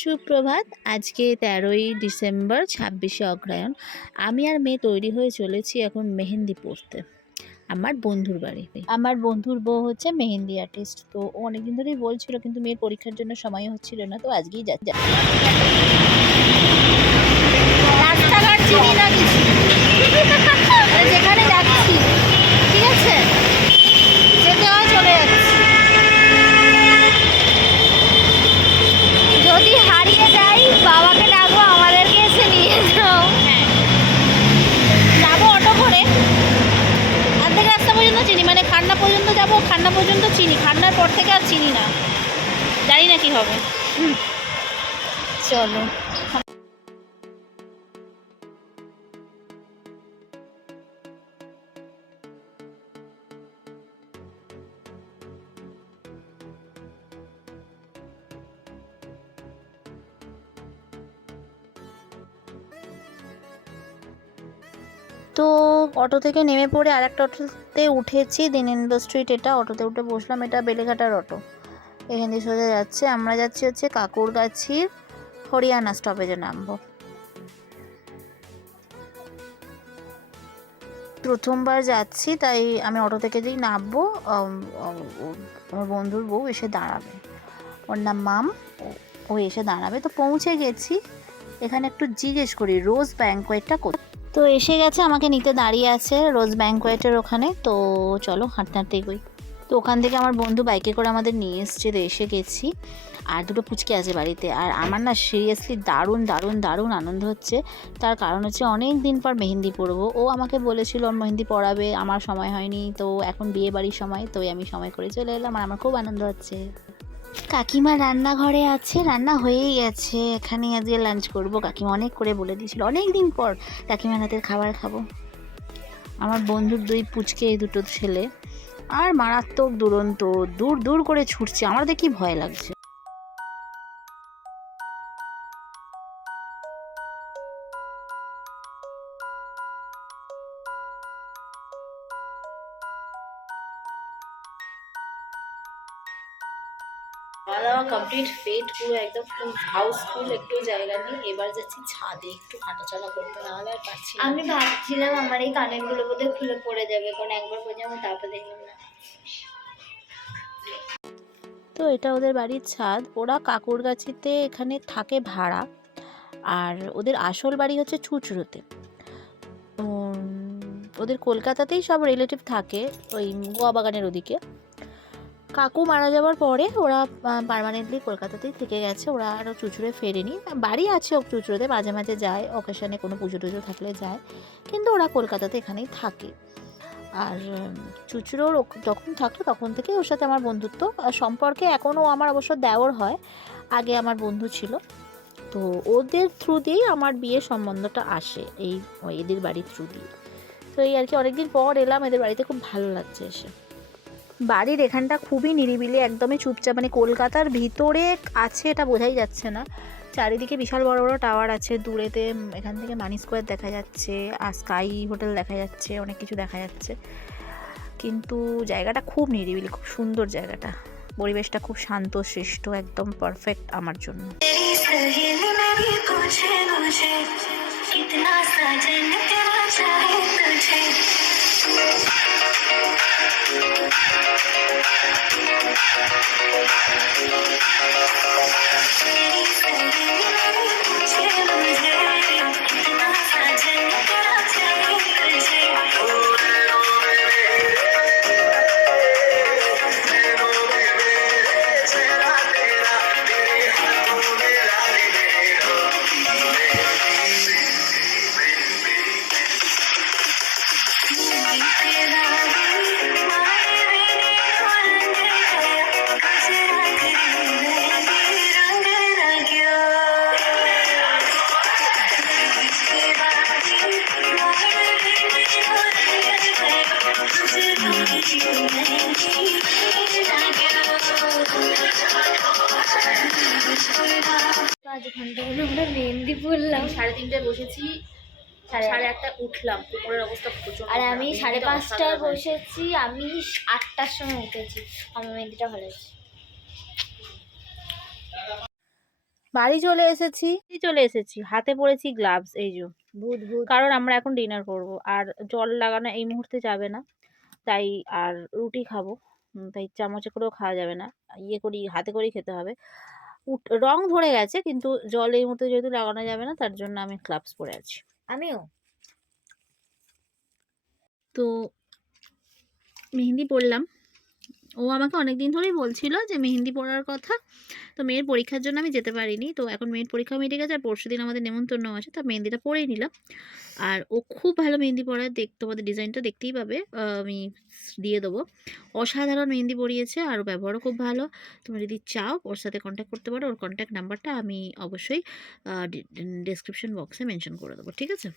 সুপ্রভাত। আজকে 13ই ডিসেম্বর, 26শে অগ্রহায়ণ। আমি আর মেয়ে তৈরি হয়ে চলেছি এখন মেহেন্দি পরতে আমার বন্ধুর বাড়ি। আমার বন্ধুর বউ হচ্ছে মেহেন্দি আর্টিস্ট, তো ও অনেকদিন ধরেই বলছিল, কিন্তু মেয়ের পরীক্ষার জন্য সময় হচ্ছিল না, তো আজকেই যাচ্ছে। রাস্তাঘাট চিনি না কিছু, যেখানে যাচ্ছি ঠিক আছে যেতে হয় চলে যাচ্ছি। যদি হারিয়ে যাই বাবাকে ডাকবো আমাদেরকে এসে নিয়ে যাও। হ্যাঁ, যাবো অটো করে, অর্ধেক রাস্তা পর্যন্ত চিনি, মানে খান্না পর্যন্ত যাবো, খান্না পর্যন্ত চিনি, খান্নার পর থেকে আর চিনি না, জানি না কি হবে। চলো। তো অটো থেকে নেমে পড়ে আর একটা অটোতে উঠেছি, দীনেন্দ্র স্ট্রিট, এটা অটোতে উঠে বসলাম। এটা বেলেঘাটার অটো, এখান দিয়ে সোজা যাচ্ছে। আমরা যাচ্ছি হচ্ছে কাকুরগাছির হরিয়ানা স্টপেজে নামবো। প্রথমবার যাচ্ছি, তাই আমি অটো থেকে যেই নামবো আমার বন্ধুর বউ এসে দাঁড়াবে, ওর নাম মাম, ও এসে দাঁড়াবে। তো পৌঁছে গেছি, এখানে একটু জিজ্ঞেস করি রোজ ব্যাংকোয়েটটা কোথায়। তো এসে গেছে, আমাকে নিতে দাঁড়িয়ে আছে রোজ ব্যাংকোয়েটের ওখানে। তো চলো হাঁটতে হাঁটতে এগোই। তো ওখান থেকে আমার বন্ধু বাইকে করে আমাদের নিয়ে এসছে, তো এসে গেছি। আর দুটো পুচকে আছে বাড়িতে, আর আমার না সিরিয়াসলি দারুণ দারুণ দারুণ আনন্দ হচ্ছে। তার কারণ হচ্ছে অনেক দিন পর মেহেন্দি পরবো। ও আমাকে বলেছিল ওর মেহেন্দি পরাবে, আমার সময় হয়নি, তো এখন বিয়ে বাড়ির সময়, তো আমি সময় করে চলে এলাম, আর আমার খুব আনন্দ হচ্ছে। কাকিমা রান্নাঘরে আছে, রান্না হয়েই গেছে। এখানে আজকে লাঞ্চ করব, কাকিমা অনেক করে বলে দিয়েছিল, অনেক দিন পর কাকিমার হাতের খাবার খাবো। আমার বন্ধুর দুই পুচকে, এই দুটো ছেলে, আর মারাত্মক দুরন্ত, দূর দূর করে ছুটছে, আমার দেখি ভয় লাগছে। খাওয়া দাওয়া কমপ্লিট, পেট পুরো একদম ফুল হাউসফুল, একটু জায়গা নেই। এবার যাচ্ছি ছাদে একটু হাঁটাচলা করতে, নাহলে আর পাচ্ছি না। আমি ভাবছিলাম আমার এই কানের গুলো বোধহয় খুলে পড়ে যাবে, কারণ একবার পর্যন্ত তারপর দেখলাম না। তো এটা ওদের বাড়ির ছাদ, ওরা কাকুরগাছিতে এখানে থাকে ভাড়া, আর ওদের আসল বাড়ি হচ্ছে চুঁচুড়োতে। ওদের কলকাতাতেই সব রিলেটিভ থাকে, ওই গোয়া বাগানের ওদিকে। কাকু মারা যাওয়ার পরে ওরা পার্মানেন্টলি কলকাতাতেই থেকে গেছে, ওরা আরও চুঁচুড়ে ফেরেনি। বাড়ি আছে ও চুঁচুড়োতে, মাঝে মাঝে যায়, অকেশনে কোনো পুজো টুজো থাকলে যায়, কিন্তু ওরা কলকাতাতে এখানেই থাকে। আর চুঁচুড়োর যখন থাকতো তখন থেকে ওর সাথে আমার বন্ধুত্ব সম্পর্কে, এখনও আমার অবশ্য দেওর হয়, আগে আমার বন্ধু ছিল। তো ওদের থ্রু দিয়েই আমার বিয়ের সম্বন্ধটা আসে, এদের বাড়ির থ্রু দিয়ে। তো এই আর কি, অনেকদিন পর এলাম এদের বাড়িতে, খুব ভালো লাগছে এসে। বাড়ির এখানটা খুবই নিরিবিলি, একদমই চুপচাপ, মানে কলকাতার ভিতরে আছে এটা বোঝাই যাচ্ছে না। চারিদিকে বিশাল বড় বড় টাওয়ার আছে, দূরেতে এখান থেকে মানি স্কোয়ার দেখা যাচ্ছে, আর স্কাই হোটেল দেখা যাচ্ছে, অনেক কিছু দেখা যাচ্ছে। কিন্তু জায়গাটা খুব নিরিবিলি, খুব সুন্দর জায়গাটা, পরিবেশটা খুব শান্ত শিষ্ট, একদম পারফেক্ট আমার জন্য। আজ ঘন্টা হলো আমরা মেহেন্দি পড়লাম, 3:30টায় বসেছি, 1:30টায় উঠলাম, কোমরের অবস্থা প্রচুর। আর আমি 5:30টায় বসেছি, আমি 8টার সময় উঠেছি। আমার মেহেন্দিটা ভালো হয়েছে। বাড়ি চলে এসেছি, হাতে পড়েছি গ্লাভস, এই যে, ভূত ভূত। কারণ আমরা এখন ডিনার করব। আর জল লাগানো এই মুহূর্তে যাবে না, তাই আর রুটি খাবো। তাই চামচে করেও খাওয়া যাবে না, হাতে করেই খেতে হবে। রং ধরে গেছে, কিন্তু জল এই মুহূর্তে যেহেতু লাগানো যাবে না, তার জন্য আমি গ্লাভস পরে আছি। আমিও। তো মেহেন্দি পরলাম। ও আমাকে অনেকদিন ধরেই বলছিল যে মেহেন্দি পড়ার কথা। তো মেয়ের পরীক্ষার জন্য আমি যেতে পারিনি। তো এখন মেয়ের পরীক্ষাও মিটে গেছে, আর পরশুদিন আমাদের নেমন্তন্ন আছে। তা মেহেন্দিটা পরেই নিলাম। আর ও খুব ভালো মেহেন্দি পড়ায়, তোমাদের ডিজাইনটা দেখতেই পাবে। আমি দিয়ে দেবো। অসাধারণ মেহেন্দি পরিয়েছে, আর ওর ব্যবহারও খুব ভালো। তুমি যদি চাও ওর সাথে কন্ট্যাক্ট করতে পারো। ওর কন্ট্যাক্ট নাম্বারটা আমি অবশ্যই ডেসক্রিপশন বক্সে মেনশন করে দেবো। ঠিক আছে?